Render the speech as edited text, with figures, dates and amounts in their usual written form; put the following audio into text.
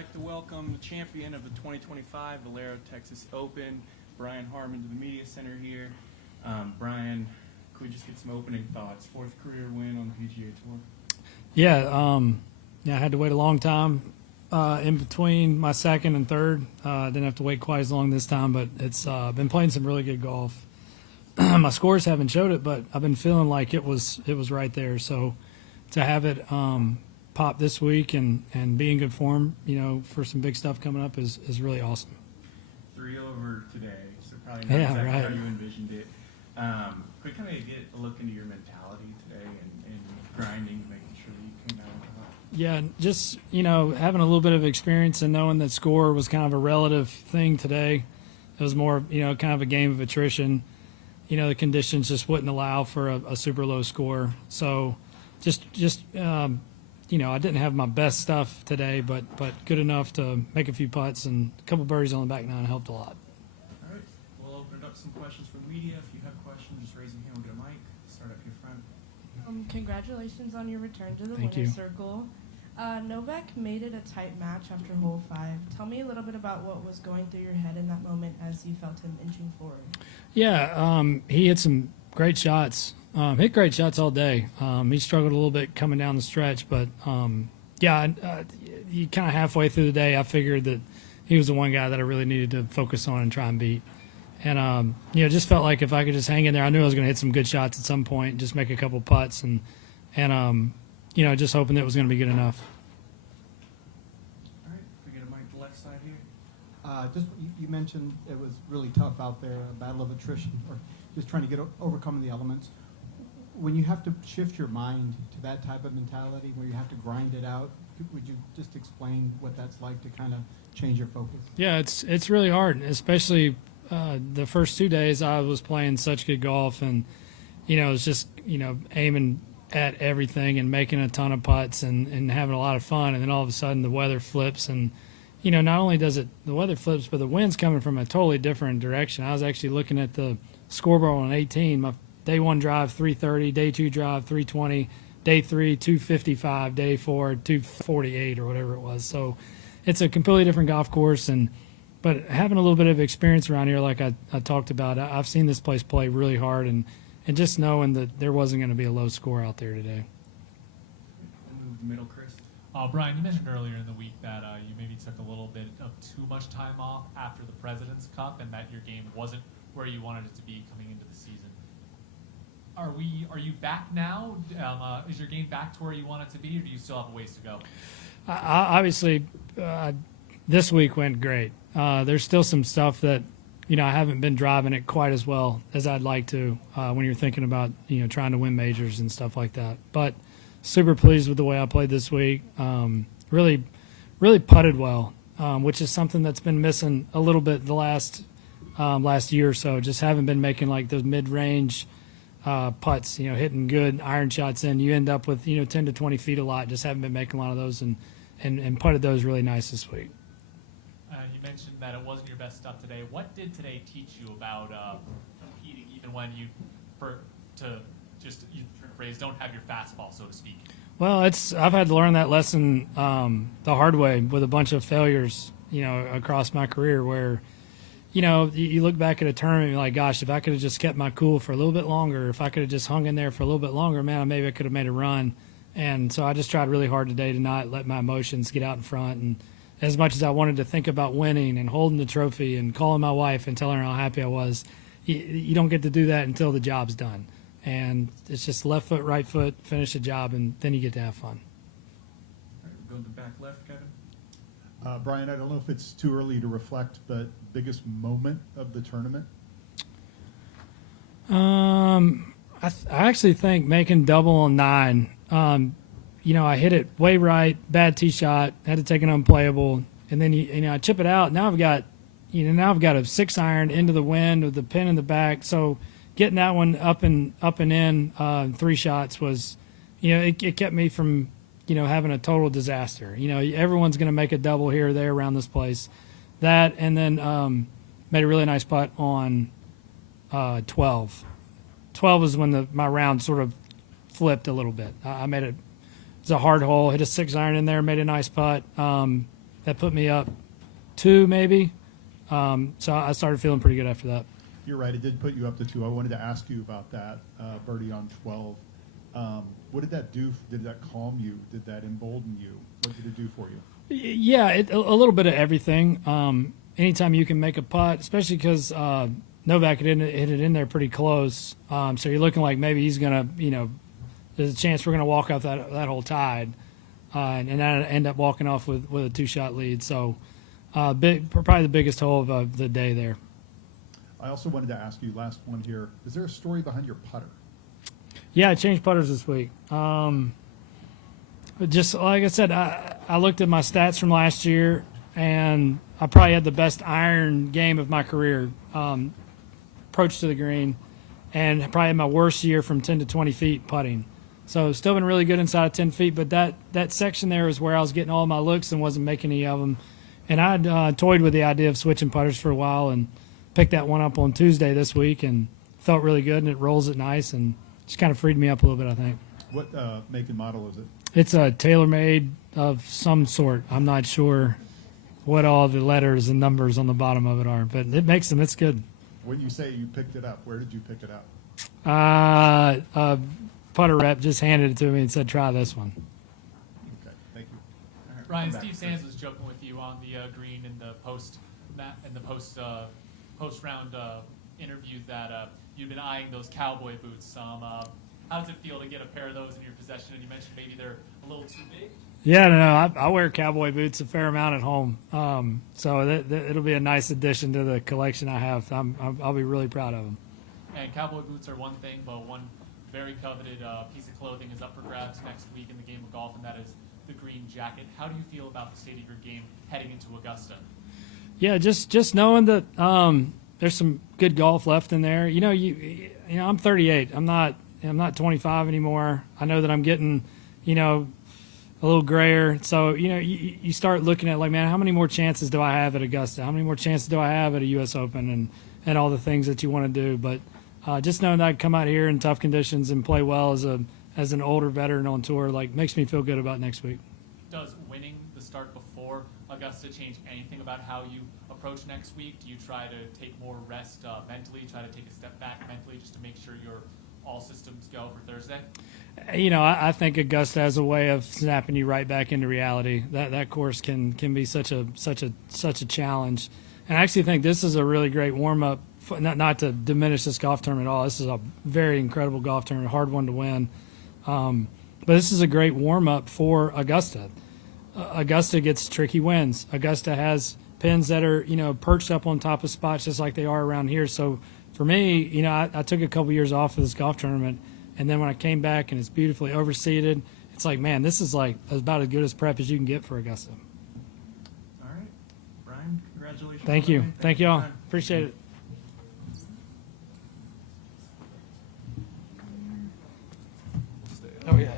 like to welcome the champion of the 2025 Valero Texas Open, Brian Harman, to the media center here. Brian, could we just get some opening thoughts? Fourth career win on the PGA Tour. Yeah, I had to wait a long time in between my second and third. Didn't have to wait quite as long this time, but it's been playing some really good golf. My scores haven't showed it, but I've been feeling like it was right there. So to have it pop this week and be in good form, for some big stuff coming up is really awesome. 3 over today, so probably not exactly how you envisioned it. Could we kind of get a look into your mentality today and grinding, making sure that you came out on top? Yeah, just, having a little bit of experience and knowing that score was kind of a relative thing today. It was more, kind of a game of attrition. The conditions just wouldn't allow for a super low score. So just I didn't have my best stuff today, but good enough to make a few putts, and a couple birdies on the back nine helped a lot. All right, we'll open it up some questions from the media. If you have questions, just raise your hand. We'll get a mic. Start up here front. Congratulations on your return to the Thank winner's you. circle. Novak made it a tight match after hole 5. Tell me a little bit about what was going through your head in that moment as you felt him inching forward. Yeah, he hit some great shots. Hit great shots all day. He struggled a little bit coming down the stretch, but you kind of halfway through the day, I figured that he was the one guy that I really needed to focus on and try and beat. And just felt like if I could just hang in there, I knew I was going to hit some good shots at some point, just make a couple putts, and just hoping that it was going to be good enough. All right, we get a mic to the left side here. You mentioned it was really tough out there, a battle of attrition, or just trying to overcoming the elements. When you have to shift your mind to that type of mentality, where you have to grind it out, would you just explain what that's like to kind of change your focus? Yeah, it's really hard, especially the first 2 days I was playing such good golf, and it was just aiming at everything and making a ton of putts and having a lot of fun, and then all of a sudden the weather flips, and not only does the weather flips, but the wind's coming from a totally different direction. I was actually looking at the scoreboard on 18. My day 1 drive 330, day 2 drive 320, day 3 255, day 4 248 or whatever it was. So it's a completely different golf course, but having a little bit of experience around here, like I talked about, I've seen this place play really hard, and just knowing that there wasn't going to be a low score out there today. We'll move to middle, Chris. Brian, you mentioned earlier in the week that you maybe took a little bit of too much time off after the President's Cup, and that your game wasn't where you wanted it to be coming into the season. Are you back now? Is your game back to where you want it to be, or do you still have a ways to go? Obviously, this week went great. There's still some stuff that I haven't been driving it quite as well as I'd like to when you're thinking about trying to win majors and stuff like that. But super pleased with the way I played this week. Really putted well, which is something that's been missing a little bit the last year or so. Just haven't been making like those mid-range putts, hitting good iron shots in. You end up with 10 to 20 feet a lot. Just haven't been making a lot of those, and putted those really nice this week. You mentioned that it wasn't your best stuff today. What did today teach you about competing, even when you don't have your fastball, so to speak? Well, I've had to learn that lesson the hard way with a bunch of failures, across my career, where you look back at a tournament and you're like, gosh, if I could have just kept my cool for a little bit longer, if I could have just hung in there for a little bit longer, man, maybe I could have made a run. And so I just tried really hard today to not let my emotions get out in front. And as much as I wanted to think about winning and holding the trophy and calling my wife and telling her how happy I was, you don't get to do that until the job's done. And it's just left foot, right foot, finish the job, and then you get to have fun. All right, we'll go to the back left, Kevin. Brian, I don't know if it's too early to reflect, but biggest moment of the tournament? I actually think making double on 9. I hit it way right, bad tee shot, had to take an unplayable, and then I chip it out. Now I've got a 6-iron into the wind with the pin in the back. So getting that one up and in 3 shots was, it kept me from having a total disaster. Everyone's going to make a double here or there around this place. That, and then made a really nice putt on 12. 12 is when my round sort of flipped a little bit. I made it. It was a hard hole. Hit a 6-iron in there. Made a nice putt. that put me up 2 maybe. So I started feeling pretty good after that. You're right, it did put you up to 2. I wanted to ask you about that, birdie on 12. What did that do? Did that calm you? Did that embolden you? What did it do for you? Yeah, a little bit of everything. Anytime you can make a putt, especially because Novak hit it in there pretty close. So you're looking like maybe he's going to, there's a chance we're going to walk off that whole tide. And then end up walking off with a 2-shot lead. So probably the biggest hole of the day there. I also wanted to ask you, last one here, is there a story behind your putter? Yeah, I changed putters this week. Just like I said, I looked at my stats from last year, and I probably had the best iron game of my career, approach to the green, and probably had my worst year from 10 to 20 feet putting. So still been really good inside of 10 feet, but that section there is where I was getting all my looks and wasn't making any of them. And I'd toyed with the idea of switching putters for a while and picked that one up on Tuesday this week and felt really good, and it rolls it nice and just kind of freed me up a little bit, I think. What make and model is it? It's a TaylorMade of some sort. I'm not sure what all the letters and numbers on the bottom of it are, but it makes them. It's good. When you say you picked it up, where did you pick it up? Putter rep just handed it to me and said, "Try this one." Okay, thank you. All right, Ryan, come back. Steve Sands was joking with you on the green in the post round interview that you've been eyeing those cowboy boots some. How does it feel to get a pair of those in your possession? And you mentioned maybe they're a little too big. Yeah, no, I wear cowboy boots a fair amount at home, so it'll be a nice addition to the collection I have. I'll be really proud of them. And cowboy boots are one thing, but one very coveted piece of clothing is up for grabs next week in the game of golf, and that is the green jacket. How do you feel about the state of your game heading into Augusta? Yeah, just knowing that there's some good golf left in there. You know, I'm 38. I'm not 25 anymore. I know that I'm getting, a little grayer. So, you start looking at like, man, how many more chances do I have at Augusta? How many more chances do I have at a U.S. Open and all the things that you want to do? But just knowing that I can come out here in tough conditions and play well as an older veteran on tour, like, makes me feel good about next week. Does winning the start before Augusta change anything about how you approach next week? Do you try to take more rest mentally, try to take a step back mentally just to make sure you're all systems go for Thursday? I think Augusta has a way of snapping you right back into reality. That course can be such a challenge, and I actually think this is a really great warm up. Not to diminish this golf tournament at all. This is a very incredible golf tournament, hard one to win. But this is a great warm up for Augusta. Augusta gets tricky wins. Augusta has pins that are perched up on top of spots just like they are around here. So for me, I took a couple years off of this golf tournament, and then when I came back and it's beautifully overseeded, it's like, man, this is like about as good as prep as you can get for Augusta. All right, Brian, congratulations. Thank on you. winning. Thank for your y'all. time. Appreciate it. Oh, yeah.